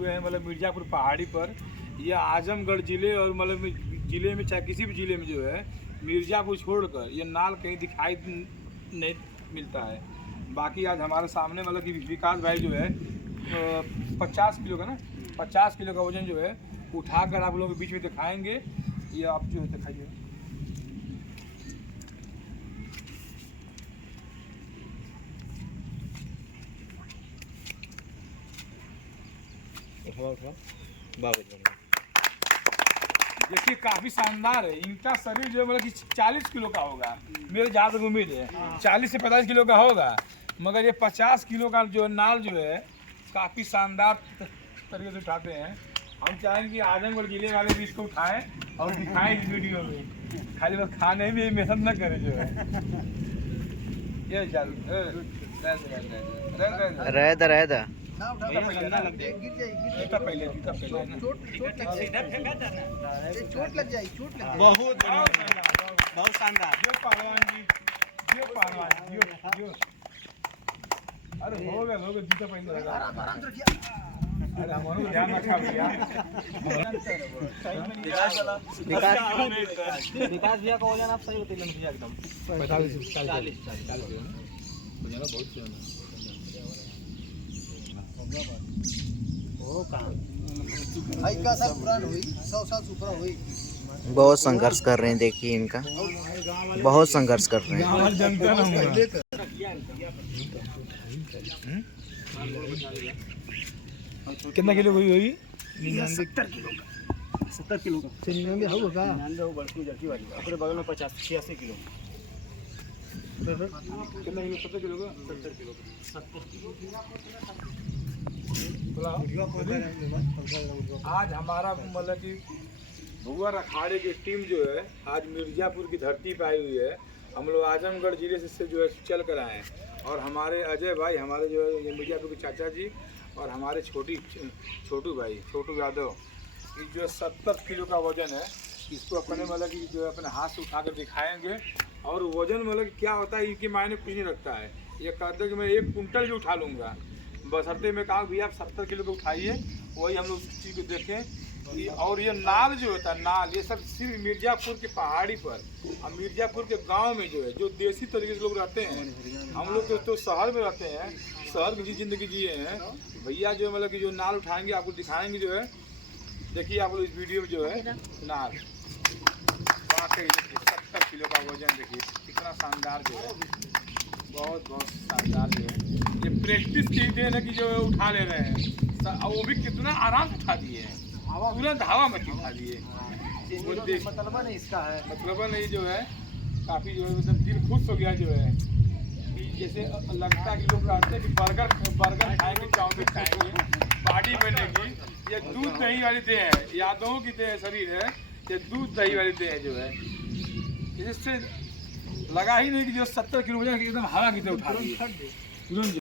हुए हैं मतलब मिर्ज़ापुर पहाड़ी पर। यह आजमगढ़ ज़िले और मतलब ज़िले में चाहे किसी भी ज़िले में जो है मिर्ज़ापुर छोड़कर ये नाल कहीं दिखाई नहीं मिलता है। बाकी आज हमारे सामने मतलब कि विकास भाई जो है 50 किलो का ना 50 किलो का वजन जो है उठाकर आप लोगों के बीच में दिखाएंगे। ये आप जो है दिखाइए। देखिए काफ़ी शानदार है। इनका शरीर जो है मतलब कि 40 किलो का होगा, मेरे जहाँ तक उम्मीद है 40 से 45 किलो का होगा, मगर ये 50 किलो का जो नाल जो है काफ़ी शानदार तरीके से उठाते हैं। हम चाहेंगे कि आजमगढ़ जिले वाले भी इसको उठाएं और दिखाएं इस वीडियो में, खाली बस खाने में मेहनत न करें जो है। ये रहता चोट लग जाएगी, चोट लग जाएगी। बहुत बहुत शानदार। जो पहलवान जी, जो पहलवान जो अरे हो गया जूता पहन के लगा। अरे हमारे को ध्यान रखा भैया। विकास भैया का वजन आप सही बताइए भैया एकदम 40 भाई का साल पुरान हुई 100 साल से ऊपर हुई। बहुत संघर्ष कर रहे हैं, देखिए इनका बहुत संघर्ष कर रहे हैं। कितना किलो हुई हुई? 70 किलो का 99 होगा 99 हो बड़की जर्सी वाली अपने बगल में 85 किलो कितना किलो? 70 किलो का 70 किलो आज हमारा मतलब कि भुवर अखाड़े की टीम जो है आज मिर्ज़ापुर की धरती पे आई हुई है। हम लोग आजमगढ़ जिले से जो है चल कर आए हैं और हमारे अजय भाई, हमारे जो है मिर्ज़ापुर के चाचा जी और हमारे छोटू भाई छोटू यादव, ये जो 70 किलो का वजन है इसको अपने मतलब कि जो है अपने हाथ से उठा कर दिखाएंगे। और वजन मतलब क्या होता है इनके मायने कुछ नहीं रखता है। ये कहते हैं कि मैं 1 कुंटल भी उठा लूँगा, बशर्ते में कहा भैया आप 70 किलो को उठाइए। वही हम लोग उस चीज़ को देखें। और ये नाल जो होता है नाल, ये सब सिर्फ मिर्ज़ापुर की पहाड़ी पर और मिर्ज़ापुर के गांव में जो है जो देसी तरीके से लोग रहते हैं। हम लोग तो शहर में रहते हैं, शहर की ज़िंदगी जिए हैं। भैया जो मतलब कि जो नाल उठाएंगे आपको दिखाएंगे जो है। देखिए आप लोग इस वीडियो में जो है नाल वाकई 70 किलो का वजन देखिए कितना शानदार जो है, बहुत शानदार जो है। ये प्रैक्टिस की देन है कि जो उठा ले रहे हैं, वो भी कितना आराम से उठा दिए हैं, तुरंत हवा में उठा दिए। मतलब नहीं इसका है, मतलब नहीं जो है काफ़ी जो है मतलब दिल खुश हो गया जो है कि जैसे लगता है कि लोग कहते हैं कि बर्गर खाएंगे, चाउमीन खाएंगे, बॉडी बनेगी। ये दूध दही वाली देह है, यादों की देह शरीर है, ये दूध दही वाली देह जो है। इससे लगा ही नहीं कि जो 70 किलो वजन एकदम हवा की तरह उठा दिए तुरंत।